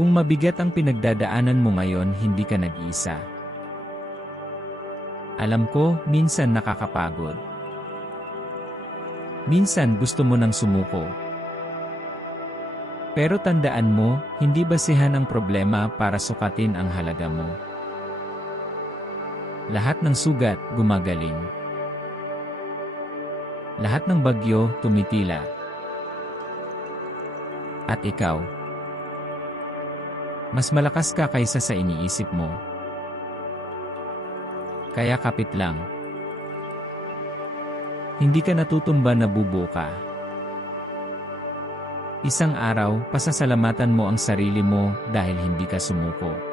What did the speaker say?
Kung mabigat ang pinagdadaanan mo ngayon, hindi ka nag-iisa. Alam ko, minsan nakakapagod. Minsan gusto mo nang sumuko. Pero tandaan mo, hindi basihan ang problema para sukatin ang halaga mo. Lahat ng sugat, gumagaling. Lahat ng bagyo, tumitila. At ikaw? Mas malakas ka kaysa sa iniisip mo. Kaya kapit lang. Hindi ka natutumba, nabubuo ka. Isang araw, pasasalamatan mo ang sarili mo dahil hindi ka sumuko.